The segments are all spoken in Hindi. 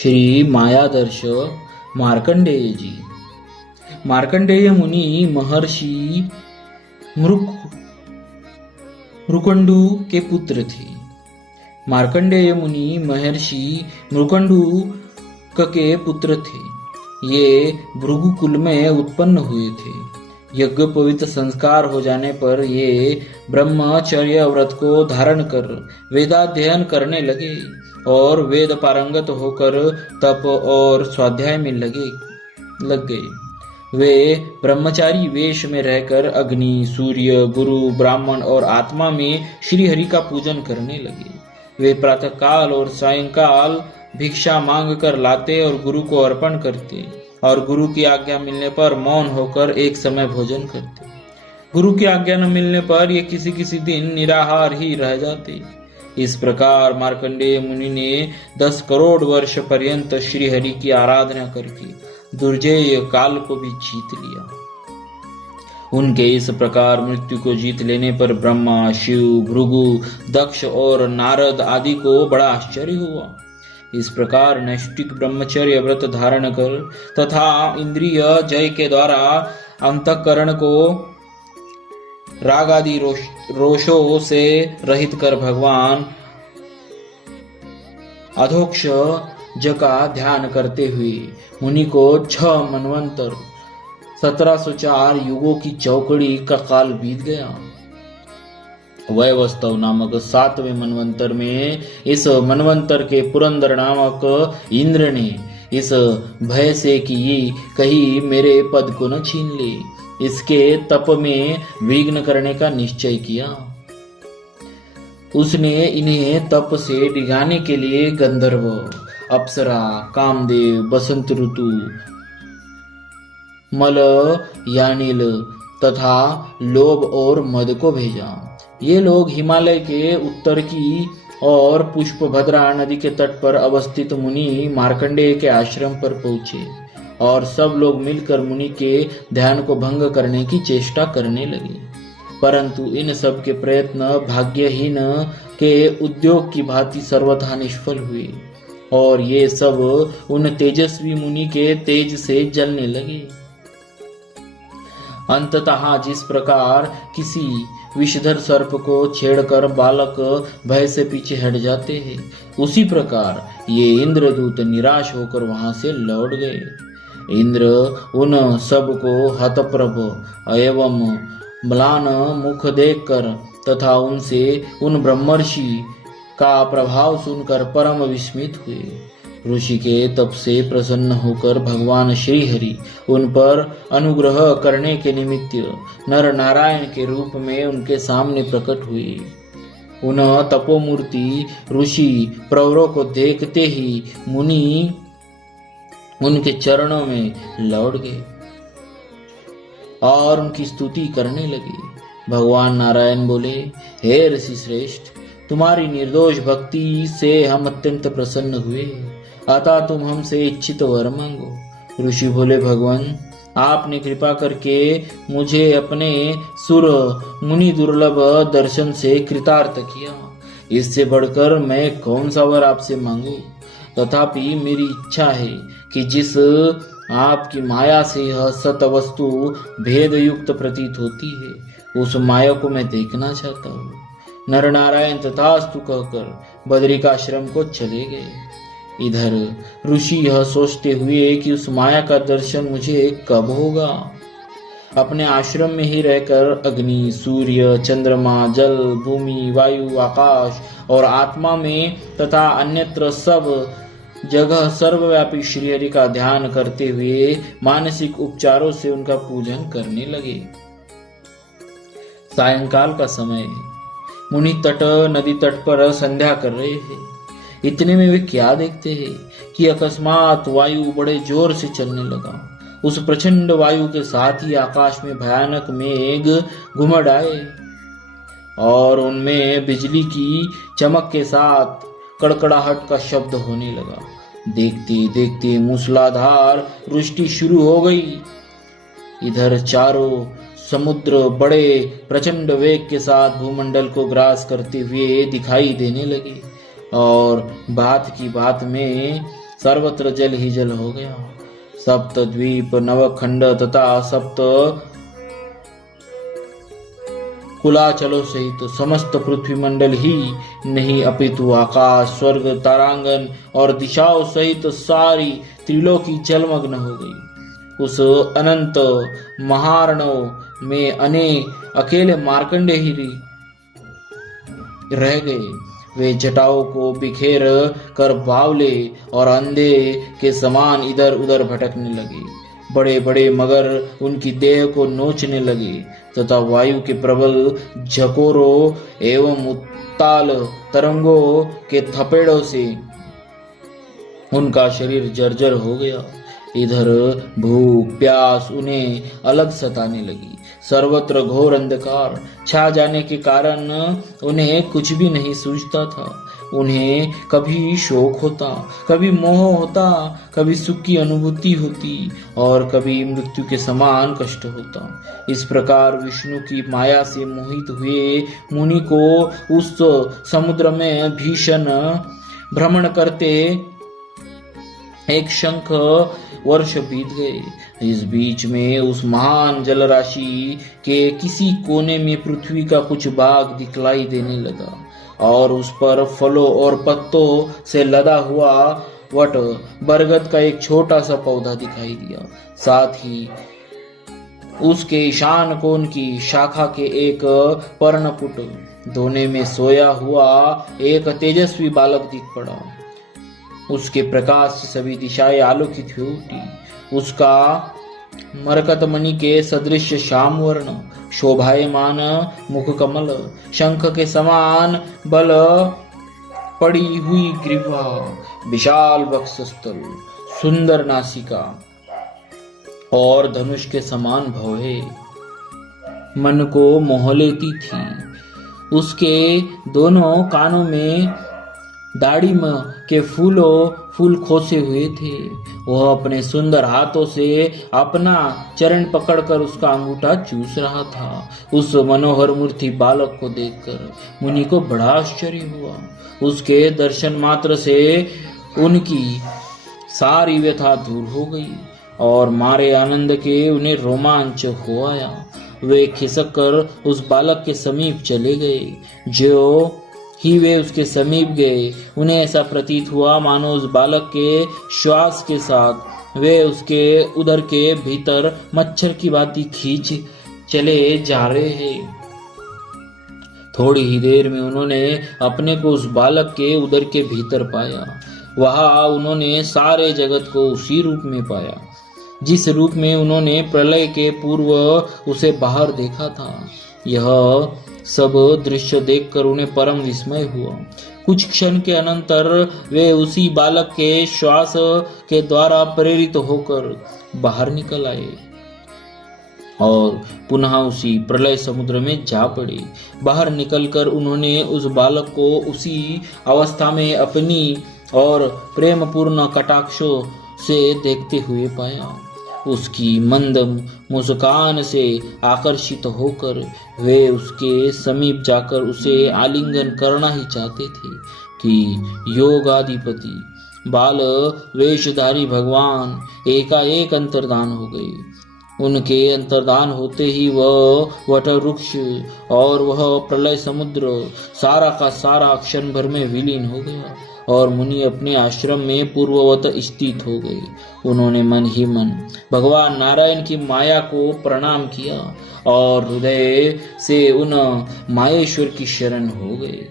श्री मायादर्श मार्कंडेय जी। मार्कंडेय मुनि महर्षि मृकंडू के पुत्र थे। मार्कंडेय मुनि महर्षि मृकंडूक के पुत्र थे। ये भृगुकुल में उत्पन्न हुए थे। यज्ञोपवीत संस्कार हो जाने पर ये ब्रह्मचर्य व्रत को धारण कर वेदाध्ययन करने लगे और वेद पारंगत होकर तप और स्वाध्याय में लग गए। वे ब्रह्मचारी वेश में रहकर अग्नि, सूर्य, गुरु, ब्राह्मण और आत्मा में श्री हरि का पूजन करने लगे। वे प्रातःकाल और सायंकाल भिक्षा मांग कर लाते और गुरु को अर्पण करते और गुरु की आज्ञा मिलने पर मौन होकर एक समय भोजन करते। गुरु की आज्ञा न मिलने पर ये किसी दिन निराहार ही रह जाते। इस प्रकार मार्कंडेय मुनि ने 10 करोड़ वर्ष पर्यंत श्री हरि की आराधना करके दुर्जय काल को भी जीत लिया। उनके इस प्रकार मृत्यु को जीत लेने पर ब्रह्मा, शिव, भृगु, दक्ष और नारद आदि को बड़ा आश्चर्य हुआ। इस प्रकार नैष्ठिक ब्रह्मचर्य व्रत धारण कर तथा इंद्रिय जय के द्वारा अंतःकरण को राग आदि रोषों से रहित कर भगवान अधोक्ष ज का ध्यान करते हुए मुनि को 6 मनवंतर 1704 युगों की चौकड़ी का काल बीत गया। वैवस्तव नामक 7वें मनवंतर में इस मनवंतर के पुरंदर नामक इंद्र ने इस भय से कि कहीं मेरे पद को न छीन ले, इसके तप में विघ्न करने का निश्चय किया। उसने इन्हें तप से डिगाने के लिए गंधर्व, अप्सरा, कामदेव, बसंत ऋतु, मल, यानिल तथा लोभ और मद को भेजा। ये लोग हिमालय के उत्तर की और पुष्पभद्रा नदी के तट पर अवस्थित मुनि मार्कंडेय के आश्रम पर पहुंचे और सब लोग मिलकर मुनि के ध्यान को भंग करने की चेष्टा करने लगे। परंतु इन सब के प्रयत्न भाग्यहीन के उद्योग की भांति सर्वथा निष्फल हुए और ये सब उन तेजस्वी मुनि के तेज से जलने लगे। अंततः जिस प्रकार किसी विषधर सर्प को छेड़कर बालक भय से पीछे हट जाते हैं, उसी प्रकार ये इंद्रदूत निराश होकर वहां से लौट गए। इंद्र उन सब को हतप्रभ एवं म्लान मुख देखकर तथा उनसे उन ब्रह्मर्षि का प्रभाव सुनकर परम विस्मित हुए। ऋषि के तप से प्रसन्न होकर भगवान श्री हरि उन पर अनुग्रह करने के निमित्त नर नारायण के रूप में उनके सामने प्रकट हुए। उन तपोमूर्ति ऋषि प्रवरों को देखते ही मुनि उनके चरणों में लौट गए और उनकी स्तुति करने लगे। भगवान नारायण बोले, हे ऋषि श्रेष्ठ, तुम्हारी निर्दोष भक्ति से हम अत्यंत प्रसन्न हुए, अतः तुम हमसे इच्छित वर मांगो। ऋषि बोले, भगवान, आपने कृपा करके मुझे अपने सुर मुनि दुर्लभ दर्शन से कृतार्थ किया। इससे बढ़कर मैं कौन सा वर आपसे मांगू? तथापि मेरी इच्छा है कि जिस आपकी माया से यह सत वस्तु भेद युक्त प्रतीत होती है, उस माया को मैं देखना चाहता हूँ। नर नारायण तथास्तु कहकर बद्रिकाश्रम को चले गए। इधर ऋषि यह सोचते हुए कि उस माया का दर्शन मुझे कब होगा, अपने आश्रम में ही रहकर अग्नि, सूर्य, चंद्रमा, जल, भूमि, वायु, आकाश और आत्मा में तथा अन्यत्र सब जगह सर्वव्यापी श्रीहरि का ध्यान करते हुए मानसिक उपचारों से उनका पूजन करने लगे। सायंकाल का समय, मुनि नदी तट पर संध्या कर रहे हैं। इतने में वे क्या देखते हैं कि अकस्मात वायु बड़े जोर से चलने लगा। उस प्रचंड वायु के साथ ही आकाश में भयानक मेघ घुमड़ आए और उनमें बिजली की चमक के साथ कड़कड़ाहट का शब्द होने लगा। देखते देखते मूसलाधार वृष्टि शुरू हो गई। इधर चारों समुद्र बड़े प्रचंड वेग के साथ भूमंडल को ग्रास करते हुए दिखाई देने लगे और बात की बात में सर्वत्र जल ही जल हो गया। सप्त द्वीप, नवखंड तथा सप्त कुलाचलों सहित समस्त पृथ्वी मंडल ही नहीं अपितु आकाश, स्वर्ग, तारांगन और दिशाओं सहित सारी त्रिलोकी जलमग्न हो गई। उस अनंत महारणव में अकेले मार्कंडे ही रह गए। वे जटाओं को बिखेर कर बावले और अंधे के समान इधर उधर भटकने लगे। बड़े बड़े मगर उनकी देह को नोचने लगे तथा वायु के प्रबल झकोरों एवं उत्ताल तरंगों के थपेड़ों से उनका शरीर जर्जर हो गया। इधर भूख प्यास उन्हें अलग सताने लगी। सर्वत्र घोर अंधकार छा जाने के कारण उन्हें कुछ भी नहीं सूझता था। उन्हें कभी शोक होता, कभी मोह होता, कभी सुख की अनुभूति होती और कभी मृत्यु के समान कष्ट होता। इस प्रकार विष्णु की माया से मोहित हुए मुनि को उस समुद्र में भीषण भ्रमण करते एक शंख वर्ष बीत गए। इस बीच में उस महान जलराशि के किसी कोने में पृथ्वी का कुछ भाग दिखलाई देने लगा और उस पर फलों और पत्तों से लदा हुआ वट बरगद का एक छोटा सा पौधा दिखाई दिया। साथ ही उसके ईशान कोण की शाखा के एक पर्णपुट दोने में सोया हुआ एक तेजस्वी बालक दिख पड़ा। उसके प्रकाश से सभी दिशाएं आलोकित हो उठी। उसका मरकतमणि के सदृश श्याम वर्ण, शोभायमान मुख कमल, शंख के समान बल पड़ी हुई ग्रीवा, विशाल वक्षस्थल, सुंदर नासिका और धनुष के समान भौहें मन को मोह लेती थी। उसके दोनों कानों में दाढ़ी के फूल खोसे हुए थे। वह अपने सुंदर हाथों से अपना चरण पकड़कर उसका अंगूठा चूस रहा था। उस मनोहर मूर्ति बालक को देखकर मुनि को बड़ा आश्चर्य हुआ। उसके दर्शन मात्र से उनकी सारी व्यथा दूर हो गई और मारे आनंद के उन्हें रोमांच हो आया। वे खिसक कर उस बालक के समीप चले गए। जो ही वे उसके समीप गए, उन्हें ऐसा प्रतीत हुआ मानो उस बालक के श्वास के साथ वे उसके उदर के भीतर मच्छर की भांति खींच चले जा रहे हैं। थोड़ी ही देर में उन्होंने अपने को उस बालक के उदर के भीतर पाया। वहां उन्होंने सारे जगत को उसी रूप में पाया जिस रूप में उन्होंने प्रलय के पूर्व उसे बाहर देखा था। यह सब दृश्य देखकर उन्हें परम विस्मय हुआ। कुछ क्षण के अनंतर वे उसी बालक के श्वास के द्वारा प्रेरित होकर बाहर निकल आए और पुनः उसी प्रलय समुद्र में जा पड़े। बाहर निकलकर उन्होंने उस बालक को उसी अवस्था में अपनी और प्रेमपूर्ण कटाक्षों से देखते हुए पाया। उसकी मंद मुस्कान से आकर्षित होकर वे उसके समीप जाकर उसे आलिंगन करना ही चाहते थे कि योगाधिपति बाल वेशधारी भगवान एकाएक अंतर्धान हो गए। उनके अंतर्धान होते ही वह वट वृक्ष और वह प्रलय समुद्र सारा का सारा क्षण भर में विलीन हो गया और मुनि अपने आश्रम में पूर्ववत स्थित हो गए। उन्होंने मन ही मन भगवान नारायण की माया को प्रणाम किया और हृदय से उन माहेश्वर की शरण हो गए।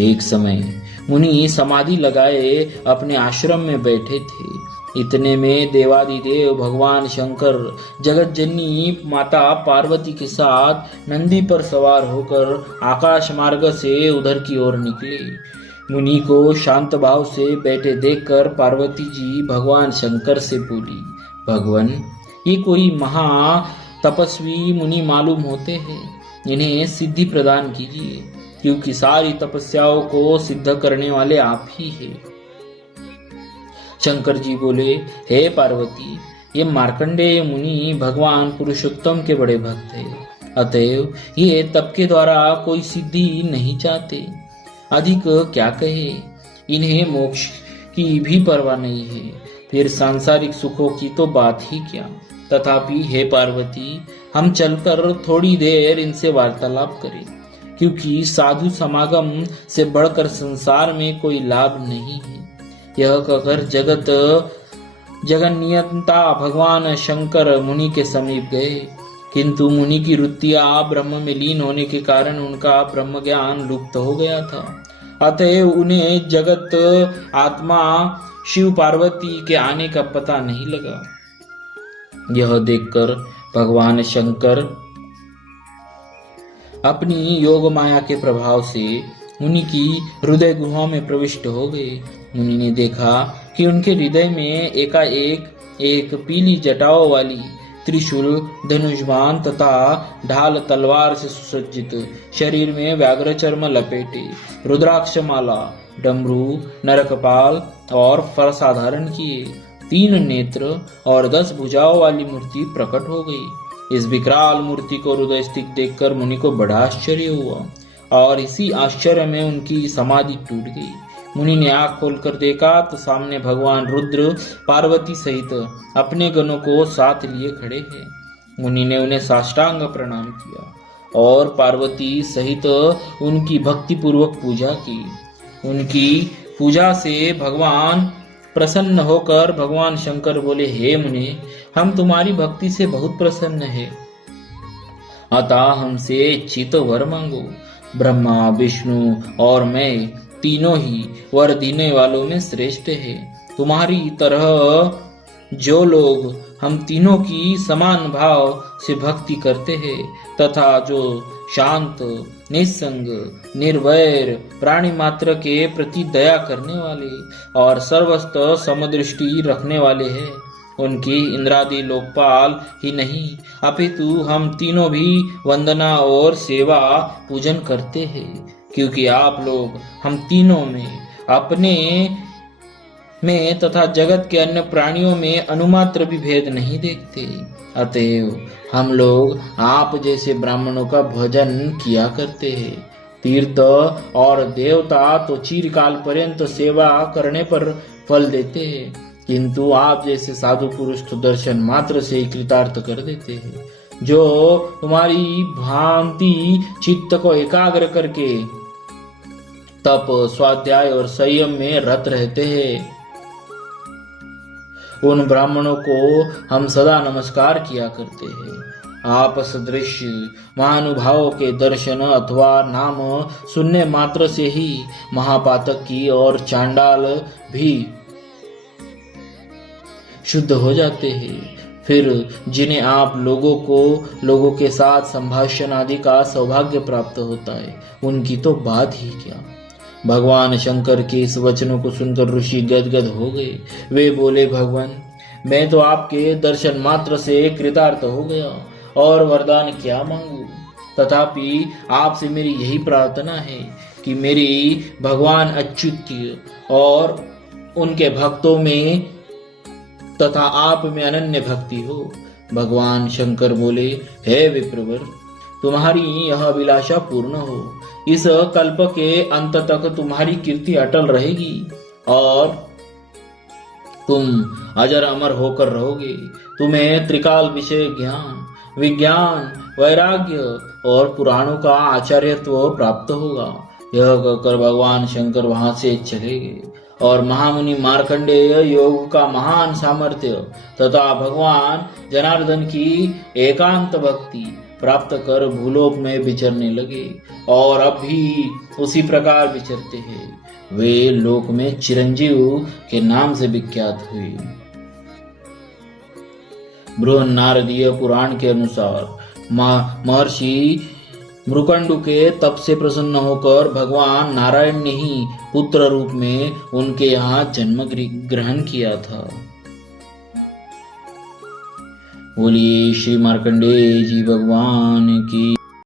एक समय मुनि समाधि लगाए अपने आश्रम में बैठे थे। इतने में देवादिदेव भगवान शंकर जगत जननी माता पार्वती के साथ नंदी पर सवार होकर आकाश मार्ग से उधर की ओर निकले। मुनि को शांत भाव से बैठे देखकर पार्वती जी भगवान शंकर से बोली, भगवान, ये कोई महा तपस्वी मुनि मालूम होते हैं, इन्हें सिद्धि प्रदान कीजिए, क्योंकि सारी तपस्याओं को सिद्ध करने वाले आप ही हैं। शंकर जी बोले, हे पार्वती, ये मार्कंडेय मुनि भगवान पुरुषोत्तम के बड़े भक्त हैं, अतएव ये तप के द्वारा कोई सिद्धि नहीं चाहते। अधिक क्या कहे, इन्हें मोक्ष की भी परवाह नहीं है, फिर सांसारिक सुखों की तो बात ही क्या। तथापि हे पार्वती, हम चलकर थोड़ी देर इनसे वार्तालाप करें, क्योंकि साधु समागम से बढ़कर संसार में कोई लाभ नहीं है। यह कहकर जगन्नियंता भगवान शंकर मुनि के समीप गए, किंतु मुनि की वृत्तियां ब्रह्म में लीन होने के कारण उनका ब्रह्म ज्ञान लुप्त हो गया था। अतएव उन्हें जगत आत्मा शिव पार्वती के आने का पता नहीं लगा। यह देखकर भगवान शंकर अपनी योग माया के प्रभाव से मुनि की हृदय गुहा में प्रविष्ट हो गए। मुनि ने देखा कि उनके हृदय में एकाएक एक पीली जटाओं वाली त्रिशूल, धनुष्बाण तथा ढाल तलवार से सुसज्जित, शरीर में व्याघ्र चर्म लपेटे, रुद्राक्ष माला, डमरू, नरकपाल और फरसा धारण किए 3 नेत्र और 10 भुजाओं वाली मूर्ति प्रकट हो गई। इस विकराल मूर्ति को हृदय स्थित देखकर मुनि को बड़ा आश्चर्य हुआ और इसी आश्चर्य में उनकी समाधि टूट गई। मुनि ने आंख खोलकर देखा तो सामने भगवान रुद्र पार्वती सहित अपने गणों को साथ लिए खड़े हैं। मुनि ने उन्हें साष्टांग प्रणाम किया और पार्वती सहित उनकी भक्ति पूर्वक पूजा की। उनकी पूजा से भगवान प्रसन्न होकर भगवान शंकर बोले, हे मुनि, हम तुम्हारी भक्ति से बहुत प्रसन्न हैं, अतः हमसे इच्छित वर मांगो। ब्रह्मा, विष्णु और मैं तीनों ही वर देने वालों में श्रेष्ठ है। तुम्हारी तरह जो लोग हम तीनों की समान भाव से भक्ति करते हैं तथा जो शांत, निस्संग, निर्वैर, प्राणी मात्र के प्रति दया करने वाले और सर्वस्त्र समदृष्टि रखने वाले हैं, उनकी इंद्रादि लोकपाल ही नहीं अपितु हम तीनों भी वंदना और सेवा पूजन करते हैं, क्योंकि आप लोग हम तीनों में, अपने में तथा जगत के अन्य प्राणियों में अनुमात्र भी भेद नहीं देखते। अतएव हम लोग आप जैसे ब्राह्मणों का भजन किया करते हैं। तीर्थ और देवता तो चिरकाल पर्यंत सेवा करने पर फल देते हैं, किंतु आप जैसे साधु पुरुष तो दर्शन मात्र से ही कृतार्थ कर देते हैं, जो तुम्हारी भांति चित्त को एकाग्र करके तप, स्वाध्याय और संयम में रत रहते हैं। उन ब्राह्मणों को हम सदा नमस्कार किया करते हैं। आप सदृश महानुभावों के दर्शन अथवा नाम सुनने मात्र से ही महापातक की और चांडाल भी शुद्ध हो जाते हैं। फिर जिन्हें आप लोगों के साथ संभाषण आदि का सौभाग्य प्राप्त होता है, उनकी तो बात ही क्या। भगवान शंकर के इस वचनों को सुनकर ऋषि गदगद हो गए। वे बोले, भगवान, मैं तो आपके दर्शन मात्र से कृतार्थ हो गया और वरदान क्या मांगू। तथापि आपसे मेरी यही प्रार्थना है कि मेरी भगवान अच्युत और उनके भक्तों में तथा आप में अनन्य भक्ति हो। भगवान शंकर बोले, हे विप्रवर, तुम्हारी यह अभिलाषा पूर्ण हो। इस कल्प के अंत तक तुम्हारी कीर्ति अटल रहेगी और तुम अजर अमर होकर रहोगे। तुम्हें त्रिकाल विषय ज्ञान, विज्ञान, वैराग्य और पुराणों का आचार्यत्व प्राप्त होगा। यह कहकर भगवान शंकर वहां से चले गए और महामुनि मार्कंडेय योग का महान सामर्थ्य तथा भगवान जनार्दन की एकांत भक्ति प्राप्त कर भूलोक में विचरने लगे और अब भी उसी प्रकार विचरते हैं। वे लोक में चिरंजीव के नाम से विख्यात हुए। बृहन्नारदीय पुराण के अनुसार महर्षि मृकंडु के तप से प्रसन्न होकर भगवान नारायण ने ही पुत्र रूप में उनके यहाँ जन्म ग्रहण किया था। बोलिए श्री मार्कंडेय जी भगवान की।